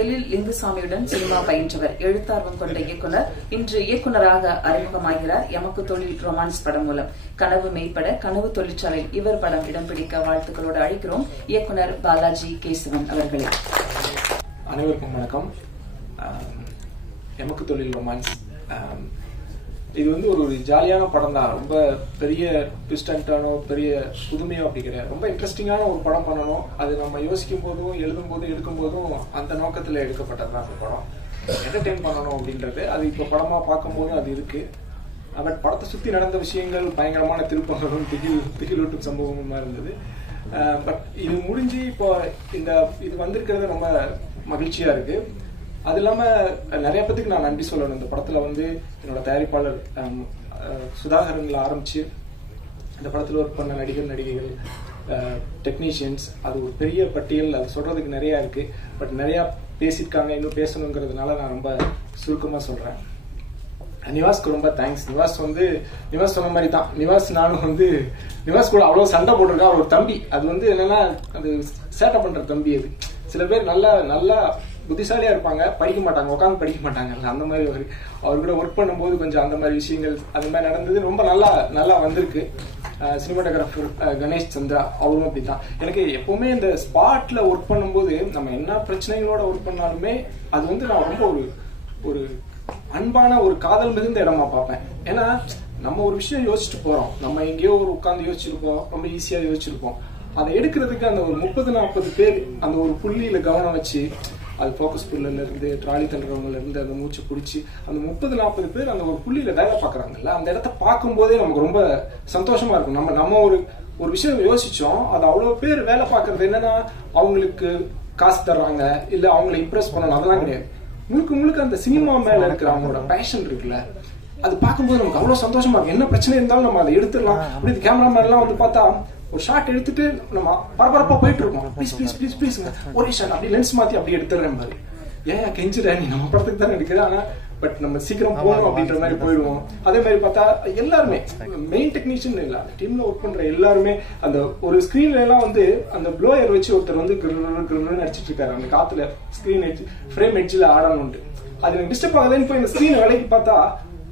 எழில் லிங்குசாமியுடன் cinema பயின்றவர், எழுத்தார்வம் கொண்ட இயக்குனர். இன்று இயக்குனராக அறிமுகமாகிறார். எமக்கு தொழில் ரொமான்ஸ் படம் மூலம். கனவு மெய்ப்பட, கனவு தொழிற்சாலை இவர் படம் இடம் பிடிக்க வாழ்த்துக்களோடு அழைக்கிறோம் இயக்குனர் பாலாஜி கேசவன் அவர்களே. அனைவருக்கும் வணக்கம். எமக்கு தொழில் ரொமான்ஸ் இது வந்து ஒரு ஜாலியான படம் தான். ரொம்ப பெரிய ட்விஸ்டான பெரிய புதுமையோ அப்படி கிடையாது. ரொம்ப இன்ட்ரெஸ்டிங்கான ஒரு படம் பண்ணணும். அது நம்ம யோசிக்கும் போதும் எழுதும் போதும் எடுக்கும் போதும் அந்த நோக்கத்தில் எடுக்கப்பட்டது தான் அந்த படம். என்டர்டெயின் பண்ணணும் அப்படின்றது அது இப்போ படமா பார்க்கும்போதும் அது இருக்கு. பட் படத்தை சுற்றி நடந்த விஷயங்கள் பயங்கரமான திருப்பங்களும் திகிலூட்டும் சம்பவமா இருந்தது. பட் இது முடிஞ்சு இப்போ இது வந்திருக்கிறது ரொம்ப மகிழ்ச்சியா இருக்கு. அது இல்லாம நிறைய பேத்துக்கு நான் நன்றி சொல்லணும். இந்த படத்துல வந்து என்னோட தயாரிப்பாளர் சுதாகரன்ல ஆரம்பிச்சு இந்த படத்துல ஒர்க் பண்ண நடிகைகள், டெக்னீஷியன்ஸ், அது ஒரு பெரிய பட்டியல். அது சொல்றதுக்கு நிறைய இருக்கு. பட் நிறைய பேசியிருக்காங்க, இன்னும் பேசணுங்கிறதுனால நான் ரொம்ப சுருக்கமா சொல்றேன். நிவாஸ்க்கு ரொம்ப தேங்க்ஸ். நிவாஸ் சொன்ன மாதிரி தான். நானும் நிவாஸ் கூட அவ்வளவு சண்டை போட்டிருக்கேன். அவர் ஒரு தம்பி. அது வந்து என்னன்னா அது சேட்டை பண்ற தம்பி. அது சில பேர் நல்லா புத்திசாலியா இருப்பாங்க, படிக்க மாட்டாங்க, உட்காந்து படிக்க மாட்டாங்கல்ல, அந்த மாதிரி அவர் கூட ஒர்க் பண்ணும்போது கொஞ்சம் அந்த மாதிரி விஷயங்கள் அந்த மாதிரி நடந்தது. ரொம்ப நல்லா வந்திருக்கு. சினிமாட்டோகிராஃபர் கணேஷ் சந்திரா அவரும் அப்படித்தான். எனக்கு எப்பவுமே இந்த ஸ்பாட்ல ஒர்க் பண்ணும்போது நம்ம என்ன பிரச்சனைகளோட ஒர்க் பண்ணாலுமே அது வந்து நான் ரொம்ப ஒரு அன்பான ஒரு காதல் மிகுந்த இடமா பார்ப்பேன். ஏன்னா நம்ம ஒரு விஷயம் யோசிச்சுட்டு போறோம், நம்ம எங்கேயோ ஒரு உட்காந்து யோசிச்சிருப்போம், ரொம்ப ஈஸியா யோசிச்சிருப்போம். அதை எடுக்கிறதுக்கு அந்த ஒரு 30-40 பேர் அந்த ஒரு புள்ளியில கவனம் வச்சு, அது போக்கஸ் புல்ல இருந்து ட்ராலி தள்ளுறவங்கல இருந்து அந்த மூச்சு பிடிச்சி அந்த 30-40 பேர் அந்த ஒரு புள்ளியில வேலை பார்க்கறாங்கல்ல, அந்த இடத்த பார்க்கும் போதே நமக்கு ரொம்ப சந்தோஷமா இருக்கும். நம்ம ஒரு விஷயம் யோசிச்சோம், அது அவ்வளவு பேர் வேலை பார்க்கறது என்னன்னா அவங்களுக்கு காசு தர்றாங்க, இல்ல அவங்களை இம்ப்ரெஸ் பண்ணணும், அதெல்லாம் கிடையாது. முழுக்க அந்த சினிமா மேல இருக்கிற அவங்களோட பேஷன் இருக்குல்ல, அது பார்க்கும்போது நமக்கு அவ்வளவு சந்தோஷமா இருக்கும். என்ன பிரச்சனை இருந்தாலும் நம்ம அதை எடுத்துடலாம். அப்படி கேமராமேன் எல்லாம் வந்து பார்த்தா ஒரு ஷாட் எடுத்துட்டு நம்ம பரபரப்பா போயிட்டு இருக்கோம். ப்ளீஸ் ஒரே ஷாட் அப்படி லென்ஸ் மாத்தி அப்படி எடுத்துடுறேன் பாரு. ஏன் கெஞ்சுற, நீ நம்ம படத்துக்கு தானே எடுக்குது, ஆனா பட் நம்ம சீக்கிரம் போகணும் அப்படின்ற மாதிரி போயிடுவோம். அதே மாதிரி பார்த்தா எல்லாருமே மெயின் டெக்னீஷியன் இல்ல, டீம்ல ஒர்க் பண்ற எல்லாருமே அந்த ஒரு ஸ்கிரீன்ல எல்லாம் வந்து அந்த ப்ளோயர் வச்சு ஒருத்தர் வந்து அடிச்சிட்டு இருக்காரு அந்த காத்துல ஸ்கிரீன் எட்ஜ் ஃப்ரேம் எட்ஜில் ஆடணும்ட்டு. அது எனக்கு டிஸ்டர்ப் ஆகுதுன்னு போய் இந்த ஸ்கிரீன் வேலைக்கு பார்த்தா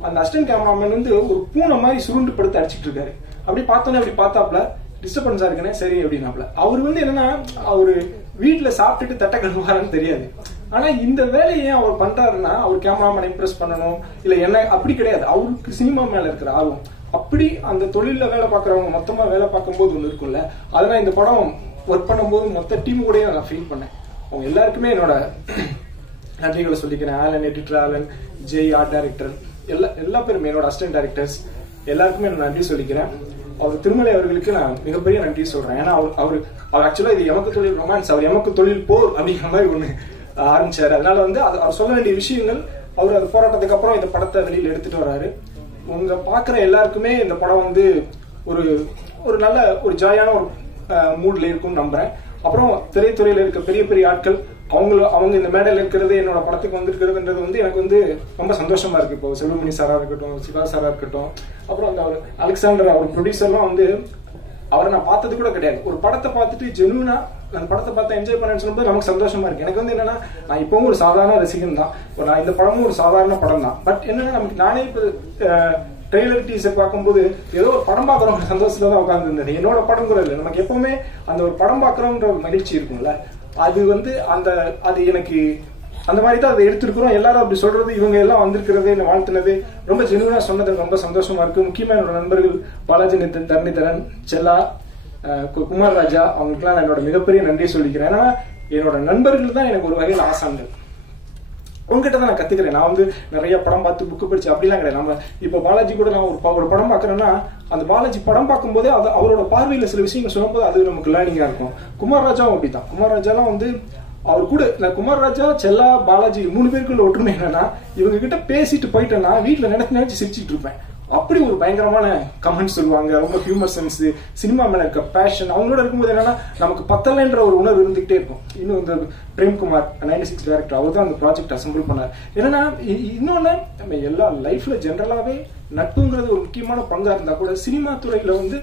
அந்த அசிஸ்டன்ட் கேமராமேன் வந்து ஒரு பூனை மாதிரி சுருண்டு படுத்து அடிச்சிட்டு இருக்காரு. அப்படி பார்த்தோன்னே அப்படி பார்த்தாப்ல டிஸ்டர்பன்ஸா இருக்குன்னே சரி அப்படின்னாப்ல. அவரு வந்து என்னன்னா அவரு வீட்டுல சாப்பிட்டுட்டு தட்டை கழுவாருன்னு தெரியாது. ஆனா இந்த வேலையை அவர் பண்றாருன்னா அவர் கேமராமேன் இம்ப்ரெஸ் பண்ணணும் இல்ல என்ன அப்படி கிடையாது. அவருக்கு சினிமா மேல இருக்கிற ஆர்வம். அப்படி அந்த தொழில வேலை பார்க்கறவங்க மொத்தமா வேலை பார்க்கும்போது ஒண்ணு இருக்கும்ல, அதெல்லாம் இந்த படம் ஒர்க் பண்ணும்போது மொத்த டீம் கூட நான் ஃபீல் பண்ணேன். அவங்க எல்லாருக்குமே என்னோட நன்றிகளை சொல்லிக்கிறேன். Alan editor, Alan Jai art director, எல்லா பேருமே என்னோட அசிஸ்டன்ட் டைரக்டர்ஸ் எல்லாருக்குமே நான் நன்றி சொல்லிக்கிறேன். அவர் திருமலை அவர்களுக்கு நான் மிகப்பெரிய நன்றி சொல்றேன். ஏன்னா அவர் ஆக்சுவலா இது எமக்கு தொழில் ரொமான்ஸ், அவர் எமக்கு தொழில் போர் அப்படிங்கிற மாதிரி ஒண்ணு ஆரம்பிச்சாரு. அதனால வந்து அவர் சொல்ல வேண்டிய விஷயங்கள் அவர் அந்த போராட்டத்துக்கு அப்புறம் இந்த படத்தை வெளியில எடுத்துட்டு வர்றாரு. உங்க பாக்குற எல்லாருக்குமே இந்த படம் வந்து ஒரு நல்ல ஒரு ஜாலியான ஒரு மூட்ல இருக்கும்னு நம்புறேன். அப்புறம் திரைத்துறையில இருக்க பெரிய ஆட்கள் அவங்க இந்த மேடையில் இருக்கிறது என்னோட படத்துக்கு வந்திருக்கிறதுன்றது வந்து எனக்கு வந்து ரொம்ப சந்தோஷமா இருக்கு. இப்போ செல்வமணி சாரா இருக்கட்டும், சிவா சாரா இருக்கட்டும், அப்புறம் அந்த அலெக்சாண்டர் அவர் ப்ரொடியூசர்லாம் வந்து அவரை நான் பார்த்தது கூட கிடையாது. ஒரு படத்தை பார்த்துட்டு ஜெனுவனா அந்த படத்தை பார்த்து என்ஜாய் பண்ணேன்னு சொல்லும்போது நமக்கு சந்தோஷமா இருக்கு. எனக்கு வந்து என்னன்னா நான் இப்பவும் ஒரு சாதாரண ரசிகன் தான். நான் இந்த படமும் ஒரு சாதாரண படம் தான். பட் என்னன்னா நமக்கு நானே இப்போ ட்ரெய்லர் டீசர் பார்க்கும்போது ஏதோ ஒரு படம் பார்க்குறோம் சந்தோஷத்துல தான் உட்கார்ந்து இருந்தது. என்னோட படம் கூட இல்லை, நமக்கு எப்பவுமே அந்த ஒரு படம் பார்க்குறோன்ற ஒரு மகிழ்ச்சி இருக்கும்ல, அது வந்து அது எனக்கு அந்த மாதிரி தான் அதை எடுத்துருக்கிறோம். எல்லாரும் அப்படி சொல்றது, இவங்க எல்லாம் வந்திருக்கிறது, என்ன வாழ்த்துனது ரொம்ப ஜெனுவனா சொன்னது ரொம்ப சந்தோஷமா இருக்கு. முக்கியமா என்னோட நண்பர்கள் பாலாஜி நித்தன், தரணிதரன், செல்லா, குமார் ராஜா, அவங்களுக்குலாம் நான் என்னோட மிகப்பெரிய நன்றியை சொல்லிக்கிறேன். ஏன்னா என்னோட நண்பர்கள் தான் எனக்கு ஒரு வகையில் ஆசான்கள். உங்ககிட்ட தான் நான் கத்துக்கிறேன். நான் வந்து நிறைய படம் பார்த்து புக்கு படிச்சு அப்படிலாம் கிடையாது. நம்ம இப்ப பாலாஜி கூட நான் ஒரு படம் பார்க்கறேன்னா அந்த பாலாஜி படம் பார்க்கும்போதே அது அவரோட பார்வையில சில விஷயங்கள் சொல்லும்போது அது நமக்கு லேர்னிங்கா இருக்கும். குமார் ராஜாவும் அப்படித்தான். குமார் ராஜாலாம் வந்து அவர் கூட குமார் ராஜா, செல்லா, பாலாஜி 3 பேருக்குள்ள ஒற்றுமை என்னன்னா இவங்க கிட்ட பேசிட்டு போயிட்டேன்னா வீட்டுல நினைச்சு சிரிச்சிட்டு இருப்பேன். அப்படி ஒரு பயங்கரமான கமெண்ட் சொல்லுவாங்க. ரொம்ப ஹியூமர் சென்ஸ், சினிமா மேல இருக்க பேஷன் அவங்களோட இருக்கும்போது என்னன்னா நமக்கு பத்தலைன்ற ஒரு உணர்வு இருந்துகிட்டே இருக்கும். இன்னும் இந்த பிரேம்குமார் 96 டைரக்டர் அவர் தான் அந்த ப்ராஜெக்ட் அசம்பிள் பண்ணார். என்னன்னா இன்னொன்னு நம்ம எல்லா லைஃப்ல ஜென்ரலாவே நட்புங்கிறது ஒரு முக்கியமான பங்கா இருந்தா கூட சினிமா துறையில வந்து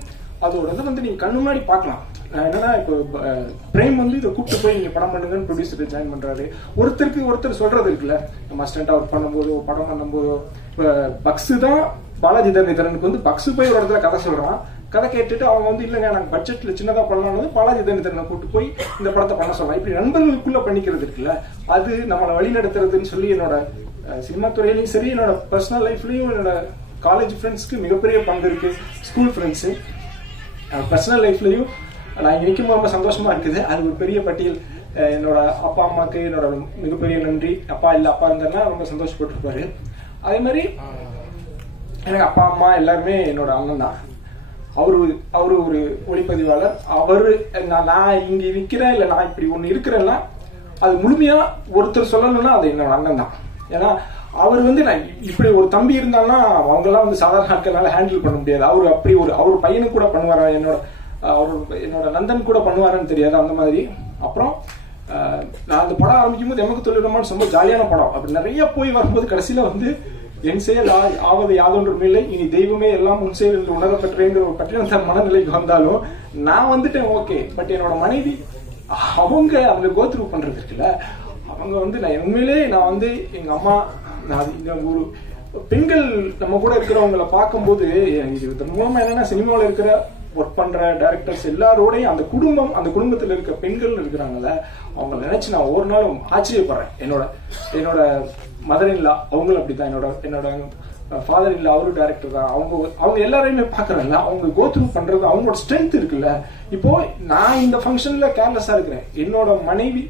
அதோட வந்து நீங்க கண்ணு முன்னாடி பார்க்கலாம். என்னன்னா இப்போ பிரேம் வந்து இதை கூப்பிட்டு போய் நீங்க படம் பண்ணுங்கன்னு ப்ரொடியூசர் ஜாயின் பண்றாரு. ஒருத்தர் சொல்றது இருக்குல்ல, நம்ம அசிஸ்டண்டா ஒர்க் பண்ணும்போதோ படம் பண்ணும்போதோ, இப்ப பக்ஸ் தான் பாலாஜி தரணிதரனுக்கு வந்து பக்ஸ் போய் ஒரு இடத்துல கதை சொல்றான். கதை கேட்டுட்டு அவங்க வந்து இல்லைங்க நாங்க பட்ஜெட்ல சின்னதா பண்ணலாம்னு பாலாஜி தரணிதரனை கூட்டு போய் இந்த படத்தை பண்ண சொல்லலாம். இப்படி நண்பர்களுக்குள்ள பண்ணிக்கிறது இருக்குல்ல, அது நம்மளை வழி நடத்துறதுன்னு சொல்லி என்னோட சினிமா துறையிலையும் சரி, என்னோட பர்சனல் லைஃப்லயும் என்னோட காலேஜ் ஃப்ரெண்ட்ஸ்க்கு மிகப்பெரிய பங்கு இருக்கு. ஸ்கூல் ஃப்ரெண்ட்ஸு பர்சனல் லைஃப்லயும் நான் இங்க நிற்கும் ரொம்ப சந்தோஷமா இருக்குது. அது ஒரு பெரிய பட்டியல். என்னோட அப்பா அம்மாக்கு என்னோட மிகப்பெரிய நன்றி. அப்பா இருந்தாருன்னா ரொம்ப சந்தோஷப்பட்டிருப்பாரு. அதே மாதிரி எனக்கு அப்பா அம்மா எல்லாருமே என்னோட அண்ணன் தான். அவரு ஒரு ஒளிப்பதிவாளர். நான் இங்க இருக்கிறேன் இல்ல நான் இப்படி ஒண்ணு இருக்கிறேன்னா அது முழுமையா ஒருத்தர் சொல்லணும்னா அது என்னோட அண்ணன் தான். ஏன்னா அவர் வந்து நான் இப்படி ஒரு தம்பி இருந்தான்னா அவங்க எல்லாம் வந்து சாதாரண நாட்களால ஹேண்டில் பண்ண முடியாது. அவர் பையனுக்கு கூட பண்ணுவாரா, என்னோட நந்தன் கூட பண்ணுவாரான்னு தெரியாது அந்த மாதிரி. அப்புறம் நான் அந்த படம் ஆரம்பிக்கும் போது எமக்கு தொழில் ரொம்ப ஜாலியான படம். அப்படி நிறைய போய் வரும்போது கடைசியில வந்து என் செயல் ஆவது யாதொன்றும் இல்லை, இனி தெய்வமே எல்லாம் உன் செயல் என்று உணரப்பட்டேங்கிற ஒரு பட்டியல் மனநிலைக்கு வந்தாலும் நான் வந்துட்டேன் ஓகே. பட் என்னோட மனைவி அவங்க கோத்ரூ பண்றது இருக்குல்ல, அவங்க வந்து உண்மையிலே நான் வந்து எங்க அம்மா ஒரு பெண்கள் நம்ம கூட இருக்கிறவங்களை பார்க்கும்போது இது மூலமா என்னன்னா சினிமாவில் இருக்கிற ஒர்க் பண்ற டைரக்டர்ஸ் எல்லாரோடையும் அந்த குடும்பத்தில் இருக்க பெண்கள் இருக்கிறாங்கல்ல, அவங்க நினைச்சு நான் ஒரு நாளும் ஆச்சரியப்படுறேன். என்னோட மதர் இல்லா அவங்களும் அப்படித்தான். என்னோட ஃபாதர் இல்ல அவரும் டைரக்டர் தான். அவங்க எல்லாரையுமே பாக்குறேன்ல, அவங்க கோத்ரூ பண்றது அவங்களோட ஸ்ட்ரென்த் இருக்குல்ல. இப்போ நான் இந்த ஃபங்க்ஷன்ல கேர்லெஸ்ஸா இருக்கிறேன், என்னோட மனைவி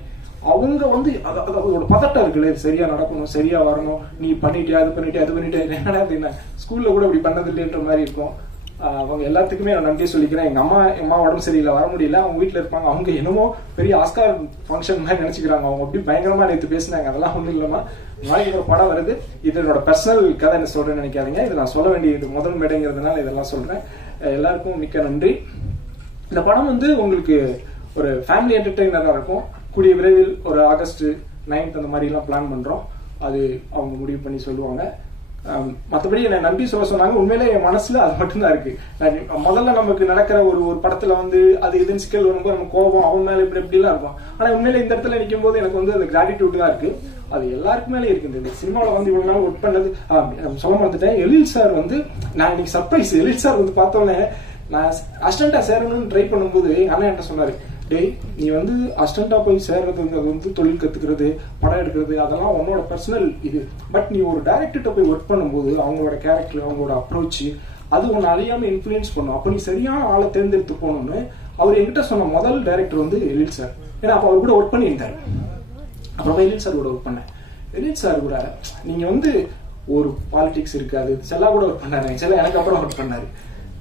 அவங்க வந்து அதோட பதட்டம் இருக்குல்ல, சரியா நடக்கணும், சரியா வரணும், நீ பண்ணிட்டியா அது பண்ணிட்டே என்ன ஸ்கூல்ல கூட இப்படி பண்ணது இல்லைன்ற மாதிரி இருக்கும். அவங்க எல்லாத்துக்குமே நான் நன்றி சொல்லிக்கிறேன். எங்க அம்மா உடம்பு சரியில்லை, வர முடியல, அவங்க வீட்டுல இருப்பாங்க. அவங்க என்னமோ பெரிய ஆஸ்கார் ஃபங்க்ஷன் மாதிரி நினைச்சுக்கிறாங்க. அவங்க அப்படி பயங்கரமா நேற்று பேசினாங்க. அதெல்லாம் ஒண்ணும் இல்லாம நாளைக்கு ஒரு படம் வருது. இது என்னோட பர்சனல் கதை என்ன சொல்றேன்னு நினைக்காதீங்க. இது நான் சொல்ல வேண்டியது முதல் மேடைங்கிறதுனால இதெல்லாம் சொல்றேன். எல்லாருக்கும் மிக்க நன்றி. இந்த படம் வந்து உங்களுக்கு ஒரு ஃபேமிலி என்டர்டெய்னரா இருக்கும். கூடிய விரைவில் ஒரு ஆகஸ்ட் 9 அந்த மாதிரி எல்லாம் பிளான் பண்றோம். அது அவங்க முடிவு பண்ணி சொல்லுவாங்க. மற்றபடி என்ன நன்றி சொன்னாங்க. உண்மையிலே என் மனசுல அது மட்டும்தான் இருக்கு. முதல்ல நமக்கு நடக்கிற ஒரு படத்துல வந்து அது எதுன்னு சிக்கல் வரும்போது நம்ம கோபம் அவன் மேல இப்படி எல்லாம் இருக்கும். ஆனா உண்மையில இந்த இடத்துல நிற்கும் போது எனக்கு வந்து அது கிராட்டிடியூட் தான் இருக்கு. அது எல்லாருக்கு மேலே இருக்கு. இந்த சினிமாவில் வந்து இவ்வளவு நாள் ஒர்க் பண்ணது சொல்ல மாட்டேன். எழில் சார் வந்து நான் இன்னைக்கு சர்ப்ரைஸ். எழில் சார் வந்து பார்த்தோன்னே நான் அசிஸ்டண்டா சேரணும்னு ட்ரை பண்ணும்போது எங்க அண்ணன் என்கிட்ட சொன்னாரு, டேய் நீ வந்து அசிஸ்டண்டா போய் சேர்றது அது வந்து தொழில் கத்துக்கிறது, படம் எடுக்கிறது அதெல்லாம் உன்னோட பர்சனல் இது. பட் நீ ஒரு டைரக்டர்கிட்ட போய் ஒர்க் பண்ணும்போது அவங்களோட கேரக்டர் அவங்களோட அப்ரோச் அது ஒன்னு அறியாம இன்ஃபுளுன்ஸ் பண்ணும். அப்ப நீ சரியான ஆளை தேர்ந்தெடுத்து போகணும்னு அவர் என்கிட்ட சொன்ன முதல் டைரக்டர் வந்து எழில் சார். ஏன்னா அப்ப அவர் கூட ஒர்க் பண்ணியிருந்தாரு. அப்புறமா எழில் சார் கூட ஒர்க் பண்ணேன். எழில் சார் கூட நீங்க வந்து ஒரு பாலிடிக்ஸ் இருக்காது. செல்லா கூட ஒர்க் பண்ணாரு. செல்லா எனக்கு அப்புறம் ஒர்க் பண்ணாரு.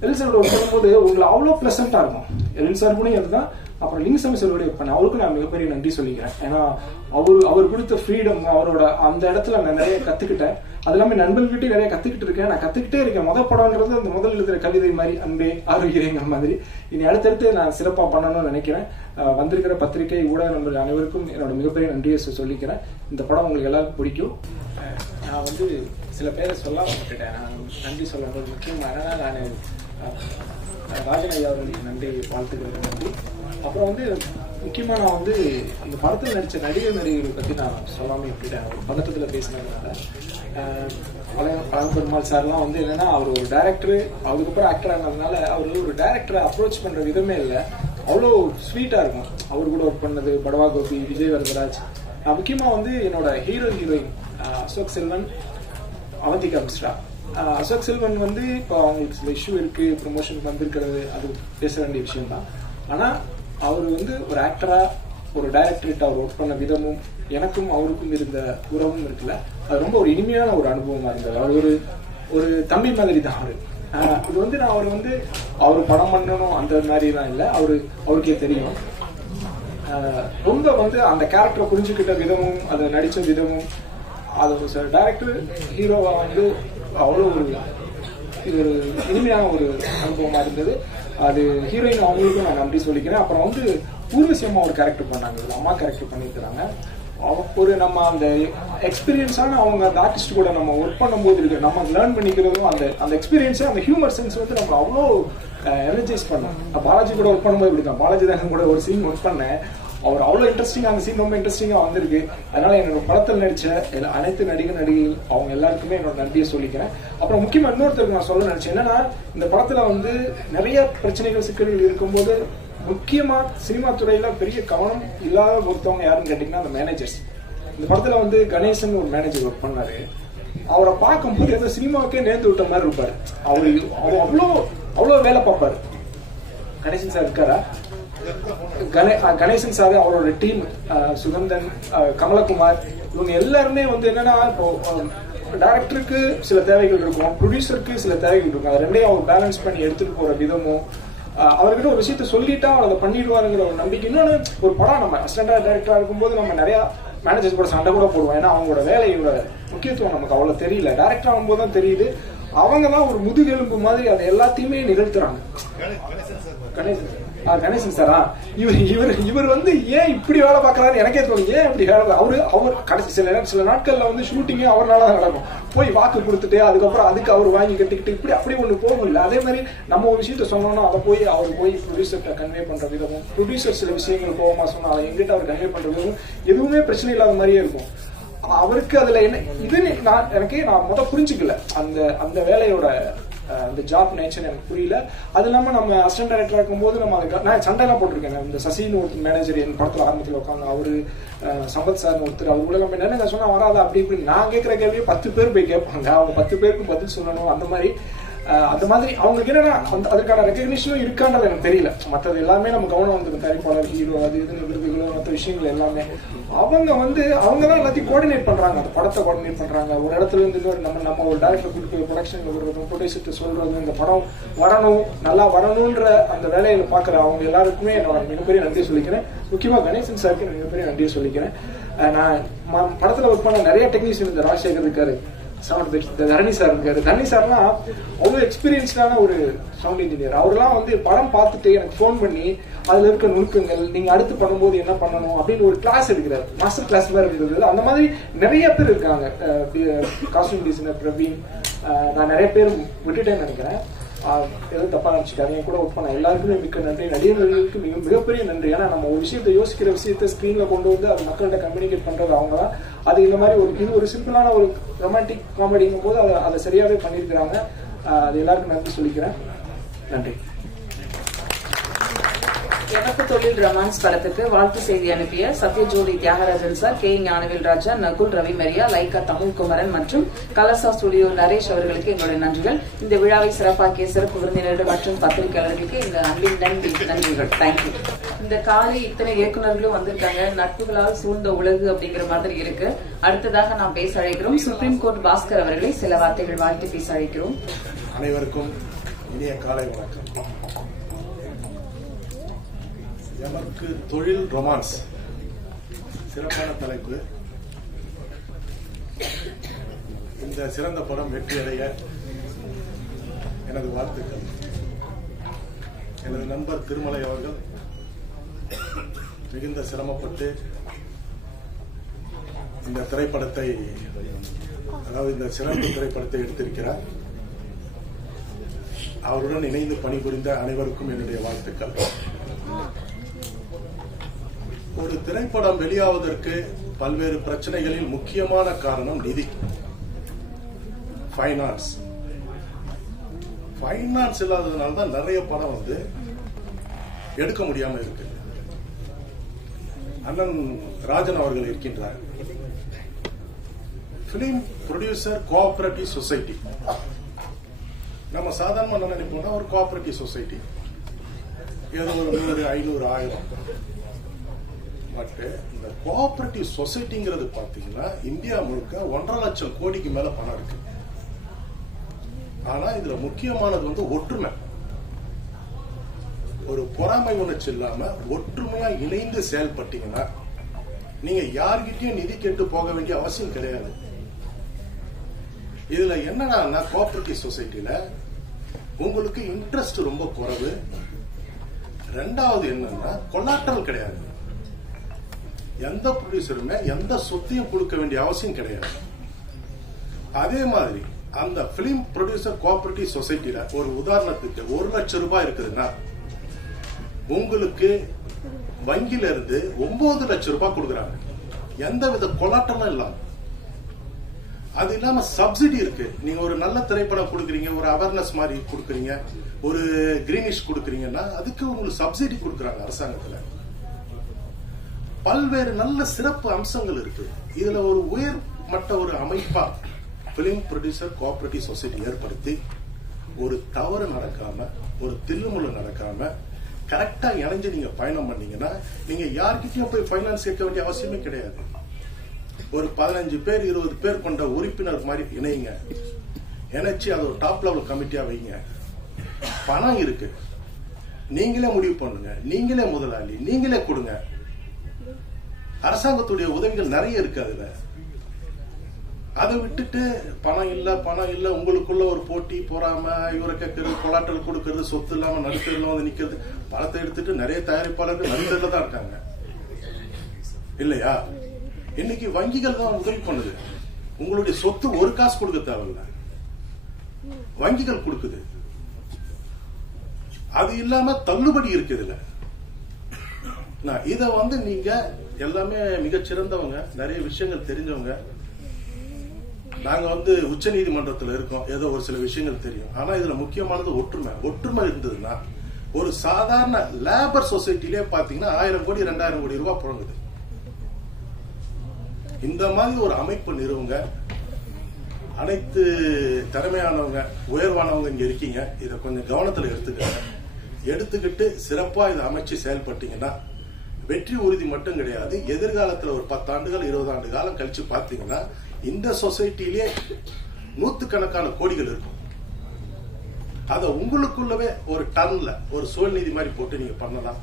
எழில் சார் ஒர்க் பண்ணும்போது உங்களுக்கு அவ்வளவு பிளசண்டா இருக்கும். எழில் சார் கூட அதுதான். அப்புறம் லிங்கம் சாரோட ஒர்க் பண்ணேன். அவருக்கும் நான் மிகப்பெரிய நன்றி சொல்லிக்கிறேன். ஏன்னா அவர் கொடுத்த ஃப்ரீடம், அவரோட அந்த இடத்துல நான் நிறைய கத்துக்கிட்டேன். அது எல்லாமே நண்பர்கிட்டே நிறைய கத்துக்கிட்டு இருக்கேன். நான் கத்துக்கிட்டே இருக்கேன். படம்ன்றது அந்த முதல் எழுதுற கவிதை மாதிரி, அன்பே ஆரோக்கியங்கிற மாதிரி. இனி அடுத்தடுத்து நான் சிறப்பா பண்ணணும்னு நினைக்கிறேன். வந்திருக்கிற பத்திரிகை ஊடக நண்பர்கள் அனைவருக்கும் என்னோட மிகப்பெரிய நன்றியை சொல்லிக்கிறேன். இந்த படம் உங்களுக்கு எல்லாருக்கும் பிடிக்கும். நான் வந்து சில பேரை சொல்லாம விட்டுட்டேன். நான் நன்றி சொல்ல முக்கியமான நான் ராஜன் ஐயா அவர்களுக்கு நன்றி, வாழ்த்துக்கள் நன்றி. அப்புறம் வந்து முக்கியமா நான் வந்து இந்த படத்தில் நடிச்ச நடிகர்களை பத்தி நான் சொல்லாம விட்டுட்டேன். ஒரு பதட்டத்துல பேசினதுனால பழம்பெருமாள் சார்லாம் வந்து என்னன்னா அவர் ஒரு டைரக்டர், அதுக்கப்புறம் ஆக்டர் ஆனதுனால அவர் ஒரு டைரக்டரை அப்ரோச் பண்ற விதமே இல்லை, அவ்வளோ ஸ்வீட்டா இருக்கும். அவர் கூட ஒர்க் பண்ணது படவா கோபி, விஜய் வரதராஜ். முக்கியமா வந்து என்னோட ஹீரோயின் அசோக் செல்வன், அவந்திகா மிஸ்ரா. அசோக் செல்வன் வந்து இப்போ அவங்களுக்கு சில இஷ்யூ இருக்கு, ப்ரொமோஷனுக்கு வந்திருக்கிறது, அது பேச வேண்டிய விஷயம் தான். ஆனா அவர் வந்து ஒரு ஆக்டரா ஒரு டைரக்டர்கிட்ட அவர் ஒர்க் பண்ண விதமும் எனக்கும் அவருக்கும் இருந்த உறவும் இருக்குல்ல, அது ரொம்ப ஒரு இனிமையான ஒரு அனுபவமா இருந்தது. அவர் ஒரு தம்பி மாதிரி தான் அவரு. இது வந்து நான் அவர் படம் பண்ணணும் அந்த மாதிரி தான் இல்லை, அவருக்கே தெரியும். ரொம்ப வந்து அந்த கேரக்டரை புரிஞ்சுக்கிட்ட விதமும் அதை நடிச்ச விதமும் அது டைரக்டர் ஹீரோவா வந்து அவ்வளோ இது ஒரு இனிமையான ஒரு அனுபவமா இருந்தது. அது ஹீரோயின் அவங்களுக்கும் நான் நன்றி சொல்லிக்கிறேன். அப்புறம் வந்து ஊர்வசி அம்மா ஒரு கேரக்டர் பண்ணாங்க, அம்மா கேரக்டர் பண்ணியிருக்கிறாங்க. ஒரு நம்ம அந்த எக்ஸ்பீரியன்ஸான அவங்க அந்த ஆர்டிஸ்ட் கூட நம்ம ஒர்க் பண்ணும்போது இருக்கு நம்ம லேர்ன் பண்ணிக்கிறதும் அந்த எக்ஸ்பீரியன்ஸ் அந்த ஹியூமர் சென்ஸ் வந்து நம்ம அவ்வளோ எனர்ஜைஸ் பண்ணோம். பாலாஜி கூட ஒர்க் பண்ணும்போது இப்படிதான். பாலாஜி தான் கூட ஒரு சீன் ஒர்க் பண்ணேன். அவர் அவ்வளோ இன்ட்ரெஸ்டிங்கா அந்த சீன் ரொம்ப இன்ட்ரெஸ்டிங்கா வந்திருக்கு. அதனால என்னோட படத்தில் நடிச்ச அனைத்து நடிகைகள் அவங்க எல்லாருக்குமே என்னோட நன்றியை சொல்லிக்கிறேன். அப்புறம் முக்கியமா இன்னொருத்தருக்கு நான் சொல்ல நினைச்சேன். என்னன்னா இந்த படத்துல வந்து நிறைய பிரச்சனைகள் சிக்கல்கள் இருக்கும்போது முக்கியமா சினிமா துறையில பெரிய கவனம் இல்லாத ஒருத்தவங்க யாருன்னு கேட்டீங்கன்னா அந்த மேனேஜர்ஸ். இந்த படத்துல வந்து கணேசன் ஒரு மேனேஜர் ஒர்க் பண்ணாரு. அவரை பார்க்கும்போது ஏதோ சினிமாவுக்கே நேர்ந்து விட்ட மாதிரி இருப்பாரு. அவர் அவ்வளோ வேலை பார்ப்பாரு. கணேசன் சார் இருக்காரா? கணேசன் சார், அவரோட டீம், சுகந்தன், கமலகுமார், இவங்க எல்லாருமே வந்து என்னன்னா இப்போ டைரக்டருக்கு சில தேவைகள் இருக்கும், ப்ரொடியூசருக்கு சில தேவைகள் இருக்கும். அது ரெண்டையும் அவர் பேலன்ஸ் பண்ணி எடுத்துட்டு போற விதமும் அவர்கிட்ட ஒரு விஷயத்த சொல்லிட்டா அவர் அதை பண்ணிடுவாருங்கிற ஒரு நம்பிக்கை. இன்னொன்னு ஒரு படம் நம்ம அசிஸ்டன்டா டைரக்டரா இருக்கும்போது நம்ம நிறைய மேனேஜர்ஸ் கூட சண்டை கூட போடுவோம். ஏன்னா அவங்களோட வேலையோட முக்கியத்துவம் நமக்கு அவ்வளவு தெரியல. டைரக்டர் ஆகும்போது தான் தெரியுது. அவங்க தான் ஒரு முதுகெலும்பு மாதிரி அதை எல்லாத்தையுமே நிகழ்த்துறாங்க. கணேசன் சாரா இவர் வந்து ஏன் இப்படி வேலை பார்க்கறாரு எனக்கே தோணும். ஏன் இப்படி வேலை அவர் கடைசி சில நாட்கள்ல வந்து ஷூட்டிங்கே அவரால் தான் நடக்கும். போய் வாக்கு கொடுத்துட்டு அதுக்கப்புறம் அதுக்கு அவர் வாங்கி கட்டிக்கிட்டு இப்படி அப்படி ஒண்ணு போகும் இல்லை. அதே மாதிரி நம்ம ஒரு விஷயத்த சொன்னோம்னா அதை போய் அவர் போய் ப்ரொடியூசர்கிட்ட கன்வே பண்ற விதமும், ப்ரொடியூசர் சில விஷயங்கள் கோவமா சொன்னா அதை எங்கிட்ட அவர் கன்வே பண்ற விதமும் எதுவுமே பிரச்சனை இல்லாத மாதிரியே இருக்கும். அவருக்கு அதுல என்ன இது நான் முதல் புரிஞ்சுக்கல. அந்த வேலையோட அந்த ஜாப் நேச்சர் எனக்கு புரியல. அது இல்லாம நம்ம அசிஸ்டன்ட் டைரக்டர் இருக்கும்போது நான் சண்டை எல்லாம் போட்டிருக்கேன். இந்த சசின்னு ஒருத்தர் மேனேஜர் என் படத்துல ஆரம்பத்தில் உட்காந்து அவரு சம்பத் சார் ஒருத்தர் அவர் கூட நம்ம என்ன சொன்னா வராதா அப்படி இப்படி நான் கேட்கிற கேள்வியை 10 பேர் போய் கேட்பாங்க. அவங்க 10 பேருக்கு பதில் சொல்லணும். அந்த மாதிரி அவங்களுக்கு என்னன்னா அதுக்கான ரெகக்னிஷனும் இருக்கான்றது எனக்கு தெரியல. மற்றது எல்லாமே நம்ம கவனம் வந்துடும். தயாரிப்பாளர், ஹீரோ, அது இதுன்னு விருதுகளோ மற்ற விஷயங்கள் எல்லாமே அவங்க தான் எல்லாத்தையும் கோஆர்டினேட் பண்றாங்க. அந்த படத்தை கோஆர்டினேட் பண்றாங்க. ஒரு இடத்துல இருந்து இன்னொரு நம்ம ஒரு டைரக்டர் கூட்டு ப்ரொடக்ஷன்ல விடுறதும், ப்ரொடியூசர்கிட்ட சொல்றதும், இந்த படம் வரணும் நல்லா வரணும்ன்ற அந்த வேலையில பாக்குற அவங்க எல்லாருக்குமே என்னோட மிகப்பெரிய நன்றியை சொல்லிக்கிறேன். முக்கியமா கணேசன் சாருக்கு மிகப்பெரிய நன்றியை சொல்லிக்கிறேன். நான் படத்துல ஒர்க் பண்ண நிறைய டெக்னீஷியன் இந்த ராஜசேகர் இருக்காரு, தரணி சார் இருக்காரு. தரணி சார்னா அவ்வளவு எக்ஸ்பீரியன்ஸ்டான ஒரு சவுண்ட் இன்ஜினியர். அவரெல்லாம் வந்து படம் பார்த்துட்டு எனக்கு போன் பண்ணி அதுல இருக்க நுணுக்கங்கள் நீங்க அடுத்து பண்ணும்போது என்ன பண்ணணும் அப்படின்னு ஒரு கிளாஸ் எடுக்கிறாரு. மாஸ்டர் கிளாஸ் மாதிரி இருந்தது. அந்த மாதிரி நிறைய பேர் இருக்காங்க. காஸ்டியூம் டிசைனர் பிரவீன், நான் நிறைய பேர் விட்டுட்டேன்னு நினைக்கிறேன். எதுவும் தப்பா நினைச்சுக்காரு. என் கூட ஒர்க் பண்ண எல்லாருக்குமே மிக்க நன்றி. நடிகர்களுக்கு மிகப்பெரிய நன்றி. ஏன்னா நம்ம ஒரு விஷயத்தை யோசிக்கிற விஷயத்த ஸ்கிரீன்ல கொண்டு வந்து அது மக்கள்கிட்ட கம்யூனிகேட் பண்றது அவங்க தான். அது இந்த மாதிரி இது ஒரு சிம்பிளான ஒரு ரொமான்டிக் காமெடிங்கும் போது அதை சரியாவே பண்ணியிருக்கிறாங்க. அது எல்லாருக்கும் நன்றி சொல்லிக்கிறேன். நன்றி. எனக்கு தொழில் ரொமான்ஸ் படத்துக்கு வாழ்த்து செய்தி அனுப்பிய சத்யஜோதி தியாகராஜன் சார், கே ஞானவேல் ராஜா, நகுல் ரவி மரியா, லைகா தமிழ்குமரன் மற்றும் கலசா ஸ்டுடியோ நரேஷ் அவர்களுக்கு எங்களுடைய நன்றிகள். இந்த விழாவை சிறப்பாக்கிய சிறப்பு விருந்தினர்கள் மற்றும் பத்திரிகையாளர்களுக்கு இந்த அன்பின் நன்றிகள். தேங்க்யூ. இந்த காலை இத்தனை இயக்குநர்களும் வந்திருக்காங்க. நட்புகளால் சூழ்ந்த உலகு அப்படிங்கிற மாதிரி இருக்கு. அடுத்ததாக நாம் பேச அழைக்கிறோம் சுப்ரீம் கோர்ட் பாஸ்கர் அவர்களை சில வார்த்தைகள் வாழ்த்து பேச அழைக்கிறோம். அனைவருக்கும் இனிய காலை வணக்கம். எமக்கு தொழில் ரொமான்ஸ் சிறப்பான தலைப்பு. இந்த சிறந்த படம் வெற்றியடைய எனது வாழ்த்துக்கள். எனது நண்பர் திருமலை அவர்கள் மிகுந்த சிரமப்பட்டு இந்த திரைப்படத்தை, அதாவது இந்த சிறந்த திரைப்படத்தை எடுத்திருக்கிறார். அவருடன் இணைந்து பணிபுரிந்த அனைவருக்கும் என்னுடைய வாழ்த்துக்கள். ஒரு திரைப்படம் வெளியாவதற்கு பல்வேறு பிரச்சனைகளில் முக்கியமான காரணம் நிதி, ஃபைனான்ஸ். ஃபைனான்ஸ் இல்லாததுனால தான் நிறைய படம் வந்து எடுக்க முடியாம இருக்கு. அண்ணன் ராஜன் அவர்கள் இருக்கின்றார். Film producer cooperative society. நம்ம சாதாரணமா நினைப்போம்னா ஒரு கோஆபரேட்டிவ் சொசைட்டி ஏதோ ஒரு 100, 500, 1000. பட் இந்த கோஆபரேட்டிவ் சொசைட்டிங்கிறது பாத்தீங்கன்னா இந்தியா முழுக்க 1.5 லட்சம் கோடிக்கு மேல பணம் இருக்கு. ஆனா இதுல முக்கியமானது வந்து ஒற்றுமை. ஒரு பொறாமை உணர்ச்சி இல்லாம ஒற்றுமையா இணைந்து செயல்பட்டீங்கன்னா நீங்க யார்கிட்டயும் நிதி கேட்டு போக வேண்டிய அவசியம் கிடையாது. இதுல என்னன்னா கோஆபரேட்டிவ் சொசைட்டில உங்களுக்கு இன்ட்ரெஸ்ட் ரொம்ப குறைவு. ரெண்டாவது என்னன்னா கொலாட்டரல் கிடையாது. எந்த ப்ரொடியூசருமே எந்த சொத்தையும் கொடுக்க வேண்டிய அவசியம் கிடையாது. அதே மாதிரி அந்த பிலிம் ப்ரொடியூசர் கோஆபரேட்டிவ் சொசைட்டில ஒரு உதாரணத்துக்கு 1 லட்சம் ரூபாய் இருக்குதுன்னா உங்களுக்கு வங்கியில இருந்து 9 லட்சம் ரூபாய் கொடுக்குறாங்க, எந்தவித கொலாட்டமும் இல்லாம. அது இல்லாம சப்சிடி இருக்கு. நீங்க ஒரு நல்ல திரைப்படம் கொடுக்குறீங்க, ஒரு அவேர்னஸ் மாதிரி கொடுக்குறீங்க, ஒரு கிரீனிஷ் கொடுக்குறீங்கன்னா அதுக்கு உங்களுக்கு சப்சிடி கொடுக்குறாங்க அரசாங்கத்துல. பல்வேறு நல்ல சிறப்பு அம்சங்கள் இருக்கு. இதுல ஒரு உயர் மட்ட ஒரு அமைப்பா பிலிம் ப்ரொடியூசர் கோஆபரேட்டிவ் சொசைட்டி ஏற்படுத்தி ஒரு தவறு நடக்காம, ஒரு தில்லுமுள்ளு நடக்காம கரெக்டா இணைஞ்சு நீங்க பயணம் பண்ணீங்கன்னா நீங்க யார்கிட்டயும் போய் பைனான்ஸ் கேட்க வேண்டிய அவசியமே கிடையாது. ஒரு 15 பேர் 20 பேர் கொண்ட உறுப்பினர் மாதிரி இணைங்க, இணைச்சு அது ஒரு டாப் லெவல் கமிட்டியா வைங்க. பணம் இருக்கு, நீங்களே முடிவு பண்ணுங்க, நீங்களே முதலாளி, நீங்களே கொடுங்க. அரசாங்கத்துடைய உதவிகள் நிறைய இருக்கு அதுல. அதை விட்டுட்டு பணம் இல்ல உங்களுக்குள்ள ஒரு போட்டி பொறாம, இவரை கேட்கறது, கொலாட்டல் கொடுக்கறது, சொத்து இல்லாம நடுத்தரில் வந்து நிக்கிறது. பணத்தை எடுத்துட்டு நிறைய தயாரிப்பாளர்கள் நடுத்தரில் தான் இருக்காங்க இல்லையா? இன்னைக்கு வங்கிகள் தான் உதவி பண்ணுது. உங்களுடைய சொத்து ஒரு காசு கொடுக்க தேவையில்ல, வங்கிகள் கொடுக்குது. அது இல்லாம தள்ளுபடி இருக்குதுல. இத வந்து நீங்க எல்லாமே மிகச்சிறந்தவங்க, நிறைய விஷயங்கள் தெரிஞ்சவங்க. நாங்க வந்து உச்ச நீதிமன்றத்தில் இருக்கோம், ஏதோ ஒரு சில விஷயங்கள் தெரியும். ஆனா இதுல முக்கியமானது ஒற்றுமை. ஒற்றுமை இருந்ததுன்னா ஒரு சாதாரண லேபர் சொசைட்டிலே பாத்தீங்கன்னா 1000 கோடி 2000 கோடி ரூபாய் புழங்குது. இந்த மாதிரி ஒரு அமைப்பு நிறுவுங்க. அனைத்து திறமையானவங்க, உயர்வானவங்க இங்க இருக்கீங்க. இதை கொஞ்சம் கவனத்துல எடுத்துக்கிட்டு சிறப்பா இதை அமைச்சு செயல்பட்டீங்கன்னா வெற்றி உறுதி மட்டும் கிடையாது. எதிர்காலத்துல ஒரு 10 ஆண்டுகள் 20 ஆண்டு காலம் கழிச்சு பாத்தீங்கன்னா இந்த சொசைட்டிலேயே 100கணக்கான கோடிகள் இருக்கும். அத உங்களுக்குள்ளவே ஒரு டன்ல ஒரு சூழ்நிதி மாதிரி போட்டு நீங்க பண்ணலாம்.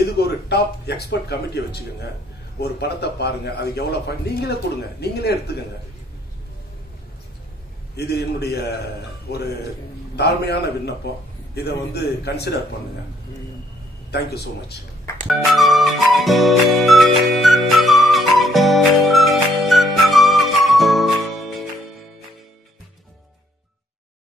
இதுக்கு ஒரு டாப் எக்ஸ்பர்ட் கமிட்டியை வச்சுக்கோங்க. ஒரு படத்தை பாருங்க, அதுக்கு எவ்வளவு ஃபண்ட் நீங்களே கொடுங்க, நீங்களே எடுத்துக்கங்க. இது என்னுடைய ஒரு தாழ்மையான விண்ணப்பம். இதை வந்து கன்சிடர் பண்ணுங்க. Thank you so much.